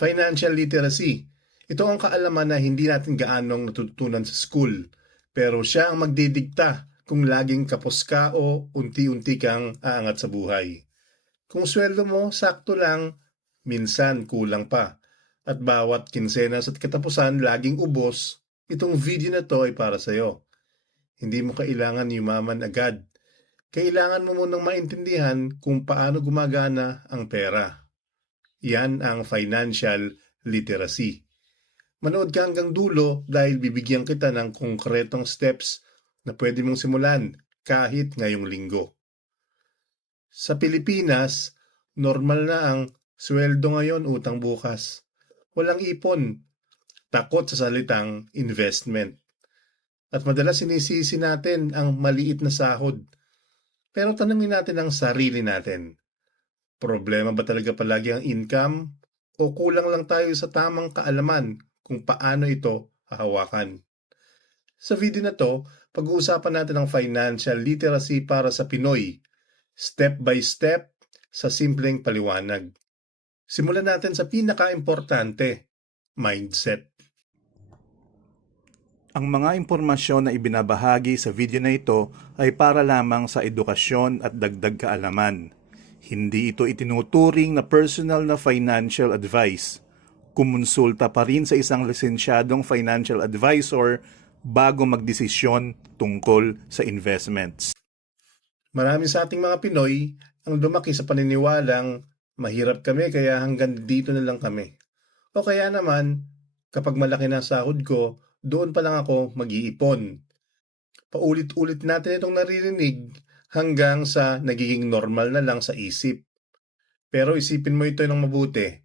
Financial literacy. Ito ang kaalaman na hindi natin gaanong natututunan sa school, pero siya ang magdidikta kung laging kapos ka o unti-unti kang aangat sa buhay. Kung sweldo mo sakto lang, minsan kulang pa. At bawat kinsenas at katapusan laging ubos, itong video na to ay para sa'yo. Hindi mo kailangan yumaman agad. Kailangan mo munang maintindihan kung paano gumagana ang pera. Yan ang financial literacy. Manood ka hanggang dulo dahil bibigyan kita ng konkretong steps na pwede mong simulan kahit ngayong linggo. Sa Pilipinas, normal na ang sweldo ngayon, utang bukas. Walang ipon, takot sa salitang investment. At madalas sinisisi natin ang maliit na sahod. Pero tanungin natin ang sarili natin. Problema ba talaga palagi ang income? O kulang lang tayo sa tamang kaalaman kung paano ito hahawakan? Sa video na to, pag-uusapan natin ang financial literacy para sa Pinoy. Step by step sa simpleng paliwanag. Simulan natin sa pinaka-importante, mindset. Ang mga impormasyon na ibinabahagi sa video na ito ay para lamang sa edukasyon at dagdag kaalaman. Hindi ito itinuturing na personal na financial advice. Kumonsulta pa rin sa isang lisensyadong financial advisor bago magdesisyon tungkol sa investments. Marami sa ating mga Pinoy ang lumaki sa paniniwalang mahirap kami kaya hanggang dito na lang kami. O kaya naman, kapag malaki na sahod ko, doon pa lang ako mag-iipon. Paulit-ulit natin itong naririnig hanggang sa nagiging normal na lang sa isip. Pero isipin mo ito ng mabuti.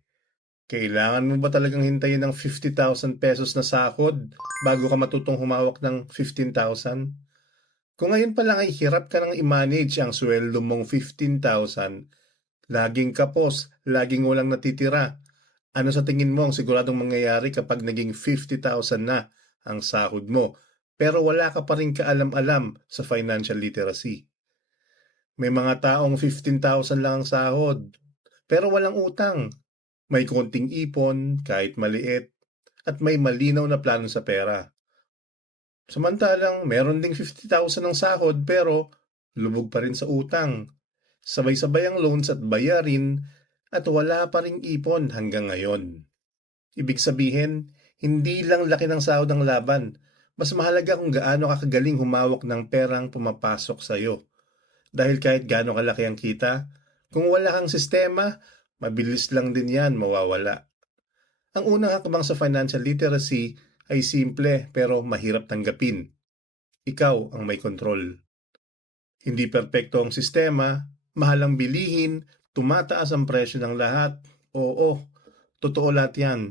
Kailangan mo ba talagang hintayin ng 50,000 pesos na sahod bago ka matutong humawak ng 15,000? Kung ngayon pa lang ay hirap ka nang i-manage ang sweldo mong 15,000, laging kapos, laging walang natitira. Ano sa tingin mo ang siguradong mangyayari kapag naging 50,000 na ang sahod mo, pero wala ka pa rin kaalam-alam sa financial literacy? May mga taong 15,000 lang ang sahod, pero walang utang. May konting ipon, kahit maliit, at may malinaw na plano sa pera. Samantalang meron ding 50,000 ng sahod pero lubog pa rin sa utang. Sabay-sabay ang loans at bayarin at wala pa ring ipon hanggang ngayon. Ibig sabihin, hindi lang laki ng sahod ang laban. Mas mahalaga kung gaano ka kagaling humawak ng perang pumapasok sa iyo. Dahil kahit gaano kalaki ang kita, kung wala kang sistema, mabilis lang din yan mawawala. Ang unang hakbang sa financial literacy ay simple pero mahirap tanggapin. Ikaw ang may kontrol. Hindi perpekto ang sistema, mahal ang bilihin, tumataas ang presyo ng lahat. Oo, totoo lahat yan.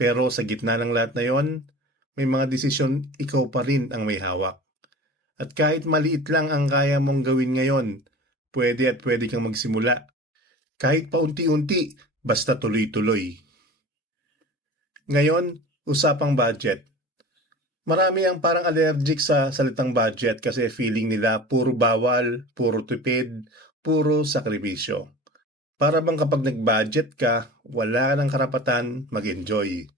Pero sa gitna ng lahat na yon, may mga desisyon ikaw pa rin ang may hawak. At kahit maliit lang ang kaya mong gawin ngayon, pwede kang magsimula. Kahit paunti-unti, basta tuloy-tuloy. Ngayon, usapang budget. Marami ang parang allergic sa salitang budget kasi feeling nila puro bawal, puro tipid, puro sakripisyo. Para bang kapag nag-budget ka, wala ka ng karapatan mag-enjoy.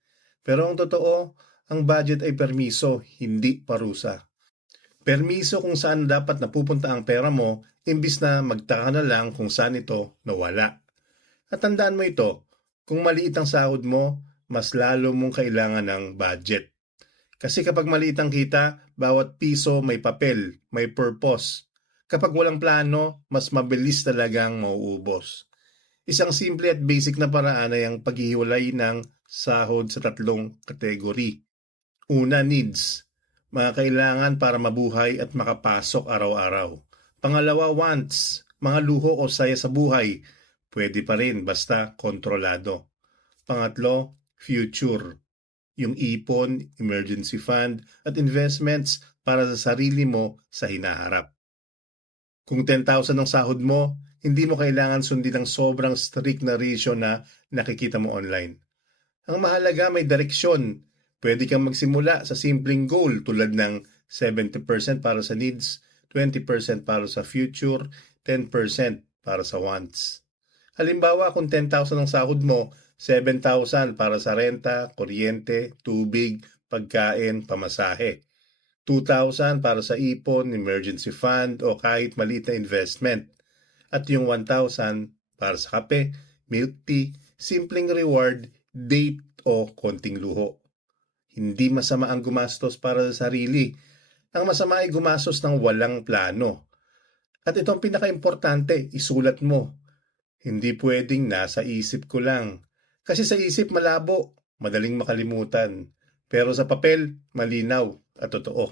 Pero ang totoo, ang budget ay permiso, hindi parusa. Permiso kung saan dapat napupunta ang pera mo, imbis na magtaka na lang kung saan ito nawala. At tandaan mo ito, kung maliit ang sahod mo, mas lalo mong kailangan ng budget. Kasi kapag maliit ang kita, bawat piso may papel, may purpose. Kapag walang plano, mas mabilis talagang mauubos. Isang simple at basic na paraan ay ang paghihiwalay ng sahod sa tatlong kategory. Una, needs. Mga kailangan para mabuhay at makapasok araw-araw. Pangalawa, wants. Mga luho o saya sa buhay. Pwede pa rin basta kontrolado. Pangatlo, future. Yung ipon, emergency fund at investments para sa sarili mo sa hinaharap. Kung 10,000 ang sahod mo, hindi mo kailangan sundin ang sobrang strict na ratio na nakikita mo online. Ang mahalaga may direksyon. Pwede kang magsimula sa simpleng goal tulad ng 70% para sa needs, 20% para sa future, 10% para sa wants. Halimbawa, kung 10,000 ang sahod mo, 7,000 para sa renta, kuryente, tubig, pagkain, pamasahe. 2,000 para sa ipon, emergency fund o kahit maliit na investment. At yung 1,000 para sa kape, milk tea, simpleng reward, date o konting luho. Hindi masama ang gumastos para sa sarili. Ang masama ay gumastos ng walang plano. At itong pinaka-importante, isulat mo. Hindi pwedeng nasa isip ko lang. Kasi sa isip malabo, madaling makalimutan. Pero sa papel, malinaw at totoo.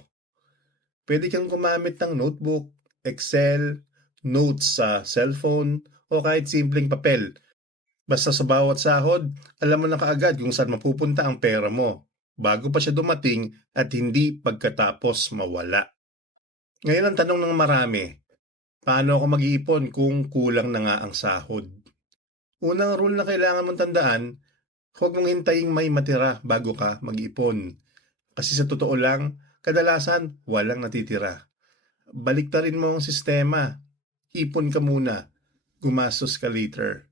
Pwede kang gumamit ng notebook, Excel, notes sa cellphone, o kahit simpleng papel. Basta sa bawat sahod, alam mo na kaagad kung saan mapupunta ang pera mo, bago pa siya dumating at hindi pagkatapos mawala. Ngayon ang tanong ng marami, paano ako mag-iipon kung kulang na nga ang sahod? Unang rule na kailangan mong tandaan, huwag mong hintaying may matira bago ka mag-ipon. Kasi sa totoo lang, kadalasan walang natitira. Baliktarin mo ang sistema. Ipon ka muna. Gumastos ka later.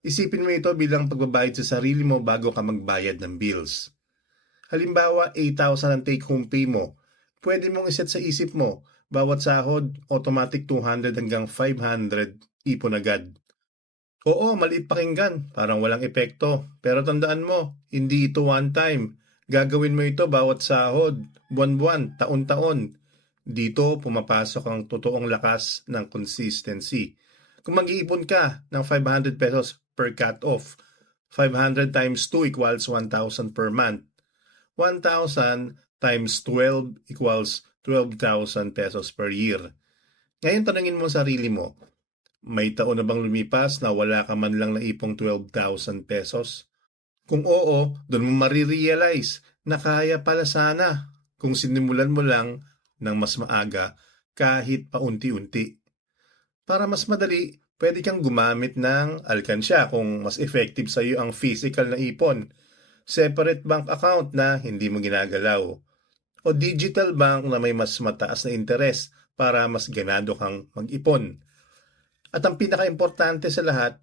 Isipin mo ito bilang pagbabayad sa sarili mo bago ka magbayad ng bills. Halimbawa, 8,000 ang take-home pay mo. Pwede mong iset sa isip mo, bawat sahod, automatic 200 hanggang 500, ipon agad. Oo, maliit pakinggan, parang walang epekto. Pero tandaan mo, hindi ito one time. Gagawin mo ito bawat sahod, buwan-buwan, taon-taon. Dito pumapasok ang totoong lakas ng consistency. Kung mag-iipon ka ng 500 pesos per cut-off, 500 times 2 equals 1,000 per month. 1,000 times 12 equals 12,000 pesos per year. Ngayon tanungin mo sarili mo, may taon na bang lumipas na wala ka man lang naipong 12,000 pesos? Kung oo, doon mo marirealize na kaya pala sana kung sinimulan mo lang ng mas maaga kahit paunti-unti. Para mas madali, pwede kang gumamit ng alkansya kung mas effective sa iyo ang physical na ipon. Separate bank account na hindi mo ginagalaw. O digital bank na may mas mataas na interes para mas ganado kang mag-ipon. At ang pinaka-importante sa lahat,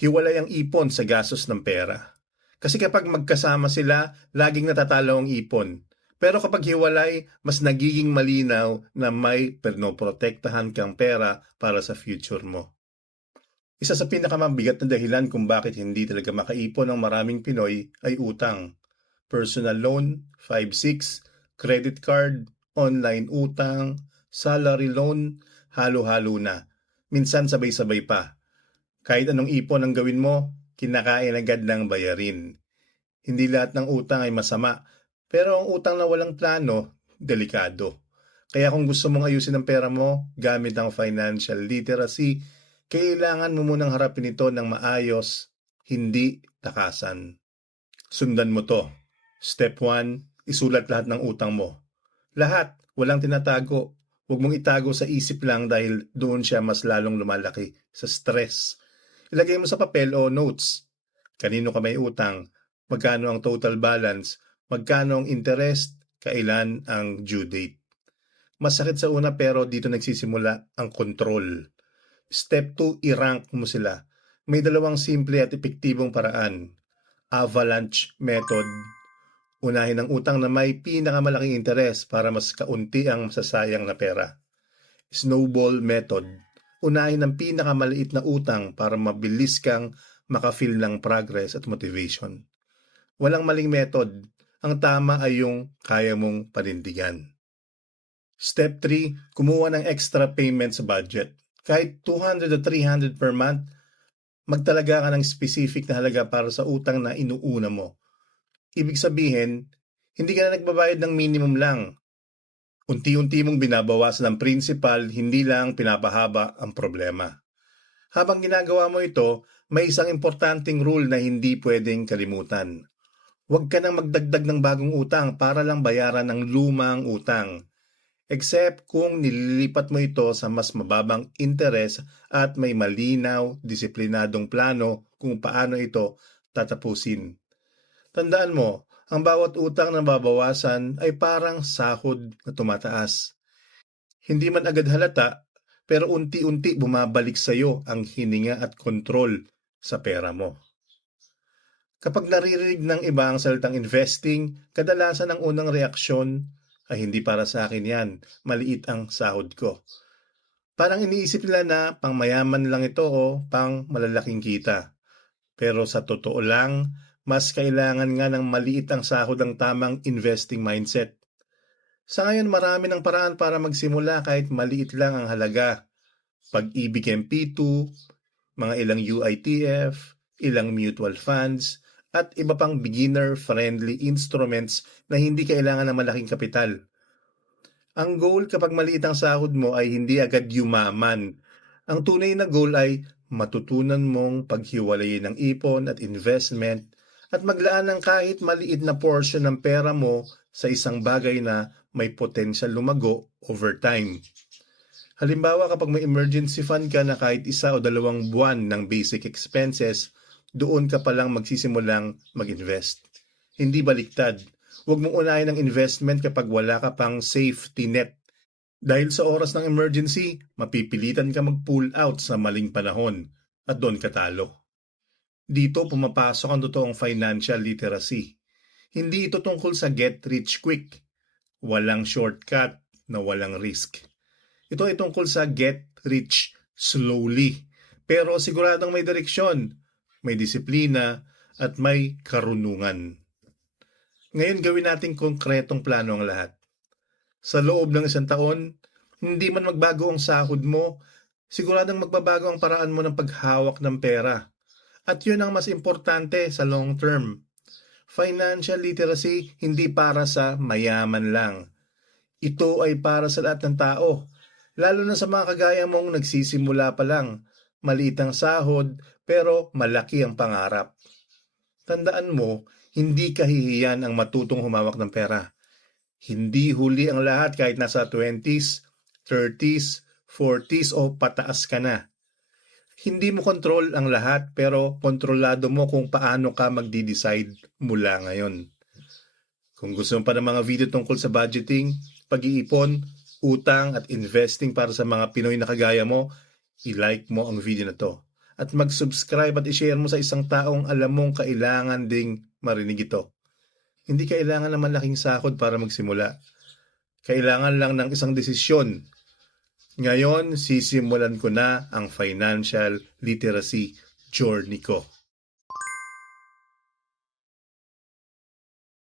hiwalay ang ipon sa gastos ng pera. Kasi kapag magkasama sila, laging natatalo ang ipon. Pero kapag hiwalay, mas nagiging malinaw na may pinoprotektahan kang pera para sa future mo. Isa sa pinakamabigat na dahilan kung bakit hindi talaga makaipon ang maraming Pinoy ay utang. Personal loan, 5-6, credit card, online utang, salary loan, halo-halo na. Minsan sabay-sabay pa. Kahit anong ipon ang gawin mo, kinakain agad ng bayarin. Hindi lahat ng utang ay masama, pero ang utang na walang plano, delikado. Kaya kung gusto mong ayusin ang pera mo, gamit ang financial literacy, kailangan mo munang harapin ito ng maayos, hindi takasan. Sundan mo to. Step 1, isulat lahat ng utang mo. Lahat, walang tinatago. Huwag mong itago sa isip lang dahil doon siya mas lalong lumalaki sa stress. Ilagay mo sa papel o notes. Kanino ka may utang? Magkano ang total balance? Magkano ang interest? Kailan ang due date? Masakit sa una pero dito nagsisimula ang control. Step 2, i-rank mo sila. May dalawang simple at epektibong paraan. Avalanche method. Unahin ang utang na may pinakamalaking interes para mas kaunti ang masasayang na pera. Snowball method. Unahin ang pinakamaliit na utang para mabilis kang makafeel ng progress at motivation. Walang maling method. Ang tama ay yung kaya mong panindigan. Step 3, kumuha ng extra payment sa budget. Kahit 200 to 300 per month, magtalaga ka ng specific na halaga para sa utang na inuuna mo. Ibig sabihin, hindi ka na nagbabayad ng minimum lang. Unti-unti mong binabawasan ang principal, hindi lang pinapahaba ang problema. Habang ginagawa mo ito, may isang importanteng rule na hindi pwedeng kalimutan. Huwag ka nang magdagdag ng bagong utang para lang bayaran ang lumang utang. Except kung nililipat mo ito sa mas mababang interes at may malinaw, disiplinadong plano kung paano ito tatapusin. Tandaan mo, ang bawat utang na babawasan ay parang sahod na tumataas. Hindi man agad halata, pero unti-unti bumabalik sa iyo ang hininga at kontrol sa pera mo. Kapag naririnig ng iba ang salitang investing, kadalasan ang unang reaksyon ay hindi para sa akin yan, maliit ang sahod ko. Parang iniisip nila na pang mayaman lang ito o pang malalaking kita. Pero sa totoo lang, mas kailangan nga ng maliit ang sahod ang tamang investing mindset. Sa ngayon marami ng paraan para magsimula kahit maliit lang ang halaga. Pag-ibig MP2, mga ilang UITF, ilang mutual funds, at iba pang beginner-friendly instruments na hindi kailangan ng malaking kapital. Ang goal kapag maliit ang sahod mo ay hindi agad yumaman. Ang tunay na goal ay matutunan mong paghiwalayin ng ipon at investment at maglaan ng kahit maliit na portion ng pera mo sa isang bagay na may potensyal lumago over time. Halimbawa kapag may emergency fund ka na kahit 1 o 2 buwan ng basic expenses, doon ka palang magsisimulang mag-invest. Hindi baliktad. Huwag mong unahin ang investment kapag wala ka pang safety net. Dahil sa oras ng emergency, mapipilitan ka mag-pull out sa maling panahon at doon ka talo. Dito pumapasok ang totoong financial literacy. Hindi ito tungkol sa get rich quick. Walang shortcut na walang risk. Ito ay tungkol sa get rich slowly. Pero siguradong may direksyon, may disiplina, at may karunungan. Ngayon gawin natin konkretong plano ang lahat. Sa loob ng 1 taon, hindi man magbago ang sahod mo, siguradong magbabago ang paraan mo ng paghawak ng pera. At yun ang mas importante sa long term. Financial literacy hindi para sa mayaman lang. Ito ay para sa lahat ng tao, lalo na sa mga kagaya mong nagsisimula pa lang. Maliit ang sahod pero malaki ang pangarap. Tandaan mo, hindi kahihiyan ang matutong humawak ng pera. Hindi huli ang lahat kahit nasa 20s, 30s, 40s o pataas ka na. Hindi mo control ang lahat pero kontrolado mo kung paano ka magde-decide mula ngayon. Kung gusto mo pa ng mga video tungkol sa budgeting, pag-iipon, utang at investing para sa mga Pinoy na kagaya mo, i-like mo ang video na to. At mag-subscribe at i-share mo sa isang taong alam mong kailangan ding marinig ito. Hindi kailangan ng malaking sahod para magsimula. Kailangan lang ng isang desisyon. Ngayon, sisimulan ko na ang financial literacy journey ko.